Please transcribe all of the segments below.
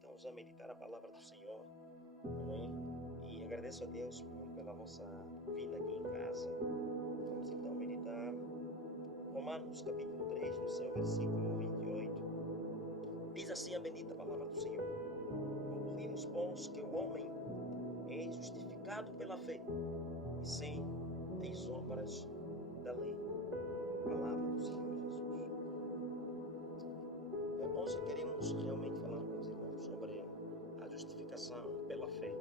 Vamos a meditar a palavra do Senhor, não é? E agradeço a Deus pela vossa vida aqui em casa. Vamos então meditar Romanos capítulo 3, no seu versículo 28. Diz assim a bendita palavra do Senhor: concluímos, pois, que o homem é justificado pela fé, e sem as obras da lei. Palavra do Senhor Jesus. Hoje queremos realmente falar com os irmãos sobre a justificação pela fé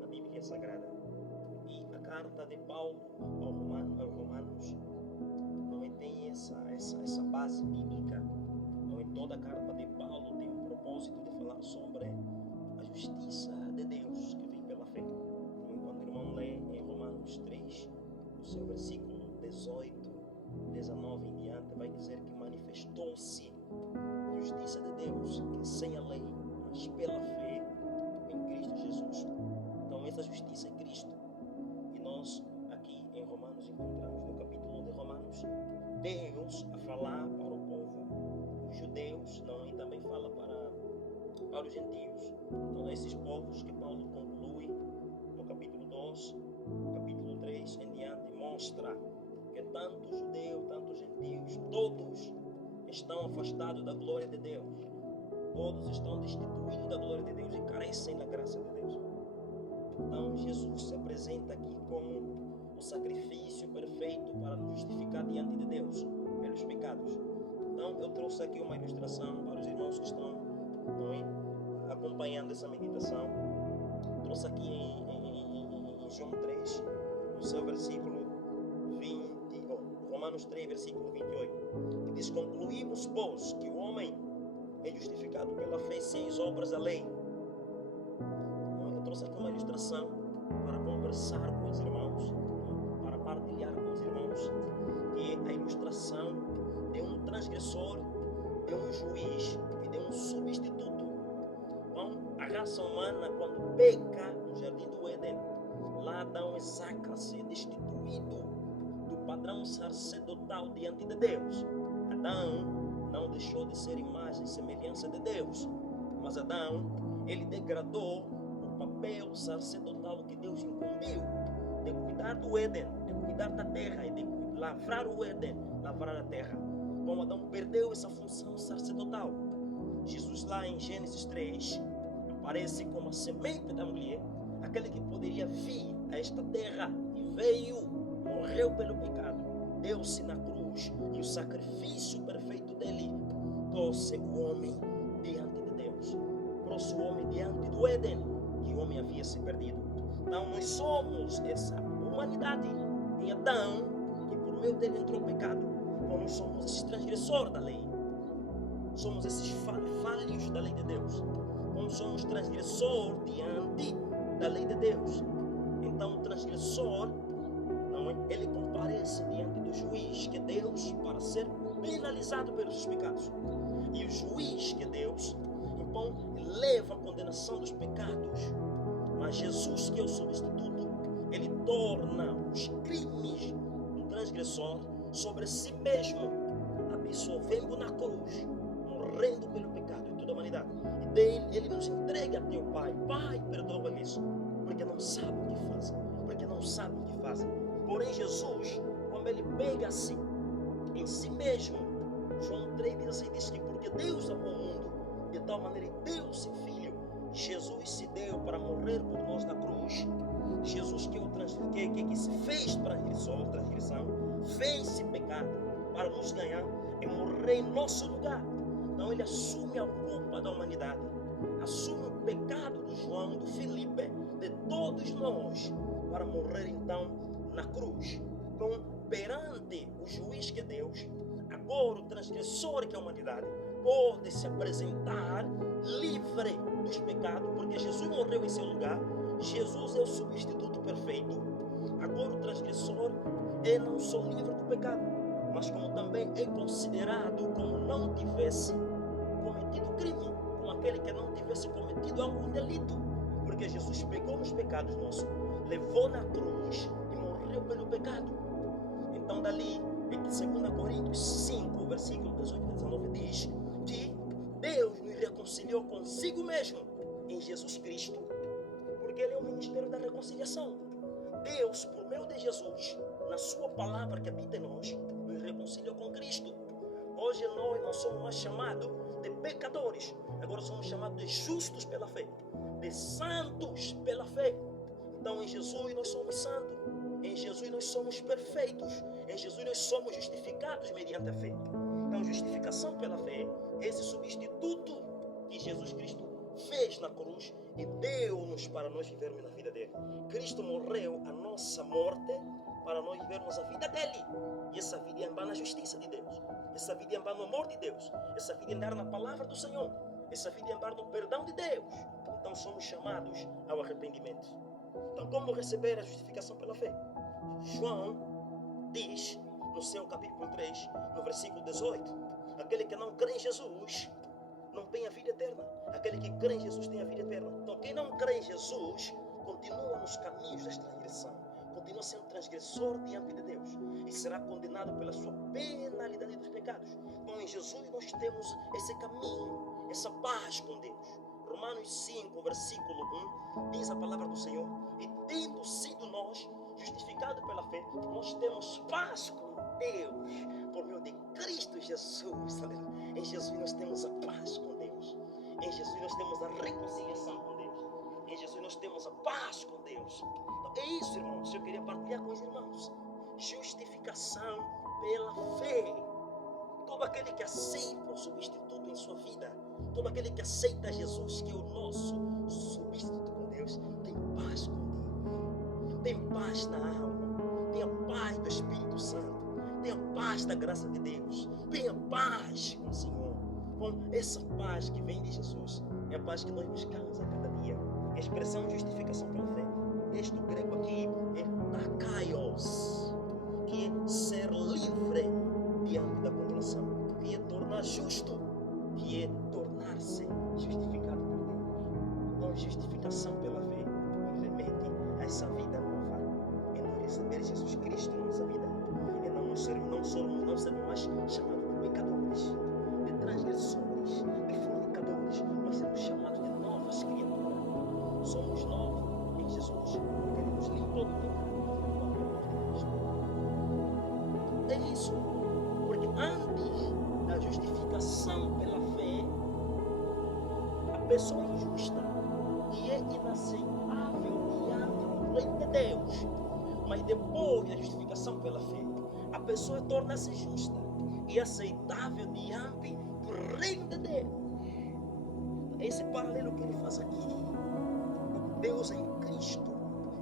na Bíblia Sagrada. E a carta de Paulo aos Romanos não é, tem essa base bíblica. Não é, toda a carta de Paulo tem um propósito de falar sobre a justiça de Deus que vem pela fé. Quando o irmão lê em Romanos 3, no seu versículo 18, 19 em diante, vai dizer que manifestou-se a justiça de Deus, que sem a lei, mas pela fé em Cristo Jesus. Então essa justiça é Cristo. E nós aqui em Romanos encontramos no capítulo 1 de Romanos Deus a falar para o povo, os judeus, não, e também fala para os gentios. Então esses povos que Paulo conclui no capítulo 2, capítulo 3 em diante, mostra que tanto judeu, tanto gentios, todos estão afastados da glória de Deus. Todos estão destituídos da glória de Deus e carecem da graça de Deus. Então Jesus se apresenta aqui como o sacrifício perfeito para nos justificar diante de Deus pelos pecados. Então eu trouxe aqui uma ilustração para os irmãos que estão acompanhando essa meditação. Trouxe aqui em João 3, no seu versículo 20, Romanos 3, versículo 28, que diz: concluímos, pois, que o homem é justificado pela fé sem as obras da lei. Eu trouxe aqui uma ilustração para conversar com os irmãos, para partilhar com os irmãos, que é a ilustração de um transgressor, de um juiz e de um substituto. Então, a raça humana, quando peca no jardim do Éden, lá Adão e saca-se destituído do padrão sacerdotal diante de Deus. Adão não deixou de ser imagem e semelhança de Deus, mas Adão, ele degradou o papel sacerdotal que Deus incumbiu de cuidar do Éden, de cuidar da terra e de lavrar o Éden, lavrar a terra. Então Adão perdeu essa função sacerdotal. Jesus lá em Gênesis 3 aparece como a semente da mulher, aquele que poderia vir a esta terra e veio, morreu pelo pecado, deu-se na cruz e o sacrifício perfeito dele trouxe o homem diante de Deus, trouxe o homem diante do Éden, que o homem havia se perdido. Então nós somos essa humanidade em Adão, que por meio dele entrou o pecado. Então nós somos esses transgressores da lei, somos esses falhos da lei de Deus, nós somos transgressores diante da lei de Deus. Então o transgressor, ele comparece diante do juiz, que é Deus, para ser penalizado pelos seus pecados. E o juiz, que é Deus, então leva a condenação dos pecados. Mas Jesus, que é o substituto, ele torna os crimes do transgressor sobre si mesmo, absorvendo na cruz, morrendo pelo pecado de toda a humanidade. E dele ele nos entrega até o Pai. Pai, perdoa-lhes, porque não sabem o que fazem. Porque não sabem o que fazem. Porém, Jesus, quando ele pega-se em si mesmo, João 3 diz assim, diz que porque Deus amou o mundo, de tal maneira deu seu Filho, Jesus se deu para morrer por nós na cruz. Jesus que se fez transgressão, fez-se pecado para nos ganhar e morrer em nosso lugar. Então ele assume a culpa da humanidade, assume o pecado do João, do Felipe, de todos nós, para morrer então na cruz. Então, perante o juiz que é Deus, agora o transgressor que é a humanidade pode se apresentar livre dos pecados, porque Jesus morreu em seu lugar. Jesus é o substituto perfeito. Agora o transgressor é não só livre do pecado, mas como também é considerado como não tivesse cometido crime, como aquele que não tivesse cometido algum delito, porque Jesus pegou nos pecados nossos, levou na cruz e morreu pelo pecado. Então dali, em 2 Coríntios 5, versículo 18 e 19 diz que Deus nos reconciliou consigo mesmo em Jesus Cristo, porque Ele é o ministério da reconciliação. Deus, por meio de Jesus, na sua palavra que habita em nós, nos reconciliou com Cristo. Hoje nós não somos mais chamados de pecadores, agora somos chamados de justos pela fé, de santos pela fé. Então em Jesus nós somos santos, em Jesus nós somos perfeitos, em Jesus nós somos justificados mediante a fé. Então justificação pela fé, esse substituto que Jesus Cristo fez na cruz e deu-nos para nós vivermos na vida dele. Cristo morreu a nossa morte para nós vivermos a vida dele. E essa vida é andar na justiça de Deus, essa vida é andar no amor de Deus, essa vida é andar na palavra do Senhor, essa vida é andar no perdão de Deus. Então somos chamados ao arrependimento. Então como receber a justificação pela fé? João diz no seu capítulo 3, no versículo 18, aquele que não crê em Jesus não tem a vida eterna. Aquele que crê em Jesus tem a vida eterna. Então quem não crê em Jesus continua nos caminhos da transgressão, continua sendo transgressor diante de Deus e será condenado pela sua penalidade dos pecados. Então em Jesus nós temos esse caminho, essa paz com Deus. Romanos 5, versículo 1, diz a palavra do Senhor: e tendo sido nós justificados pela fé, nós temos paz com Deus por meio de Cristo Jesus. Em Jesus nós temos a paz com Deus, em Jesus nós temos a reconciliação com Deus, em Jesus nós temos a paz com Deus. Então, é isso, irmãos, eu queria partilhar com os irmãos. Justificação pela fé. Todo aquele que aceita o substituto em sua vida, todo aquele que aceita Jesus, que é o nosso substituto com Deus, tem paz com Deus, tem paz na alma, tem a paz do Espírito Santo, tem a paz da graça de Deus, tem a paz com o Senhor. Bom, essa paz que vem de Jesus é a paz que nós buscamos a cada dia. A expressão justificação pela fé, este grego aqui é takaios, que é ser livre diante da condenação, que é tornar justo, que é tornar-se justificado por Deus. Então, justificação pela fé nos remete a essa vida nova, é não receber Jesus Cristo na nossa vida, é não sermos mais chamados de pecadores, de transgressores, de fornicadores, mas sermos chamados de novas criaturas. Somos novos em Jesus, porque Ele nos limpou do pecado. É isso. Antes da justificação pela fé, a pessoa é injusta e é inaceitável diante do reino de Deus. Mas depois da justificação pela fé, a pessoa torna-se justa e aceitável diante do reino de Deus. Esse paralelo que ele faz aqui, Deus em Cristo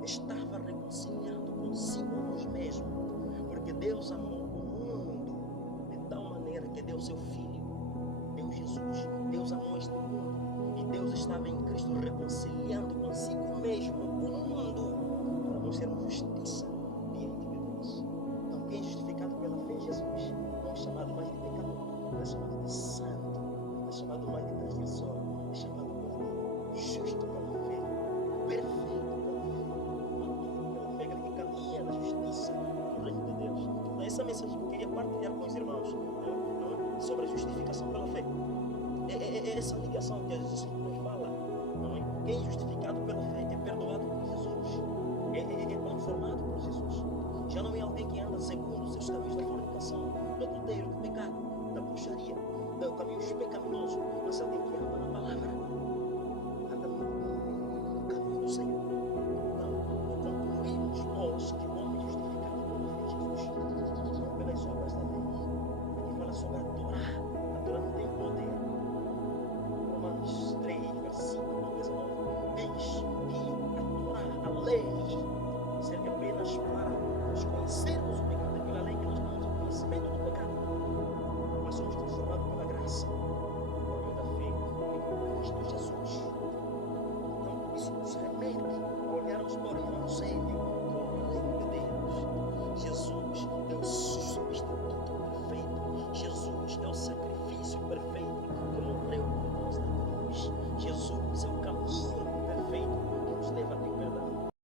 estava reconciliando consigo mesmo, porque Deus amou que deu seu Filho, deu Jesus. Deus amou este mundo e Deus estava em Cristo reconciliando consigo mesmo o mundo para nós sermos justiça diante de Deus. Então quem é justificado pela fé é Jesus. Não é chamado mais de pecador, não é chamado de santo, não é chamado mais de transgressor, é chamado de justo pela fé, perfeito pela fé, maduro pela fé, aquele que caminha na justiça do reino de Deus. Então essa mensagem que eu queria partilhar com os irmãos sobre a justificação pela fé. É essa ligação que as Escrituras falam, não é? Quem é justificado pela fé é perdoado por Jesus, é transformado por Jesus. Já não é alguém que anda segundo os seus caminhos da fornicação, do adultério, do pecado, da bruxaria, do caminho pecaminoso, mas alguém que anda na palavra.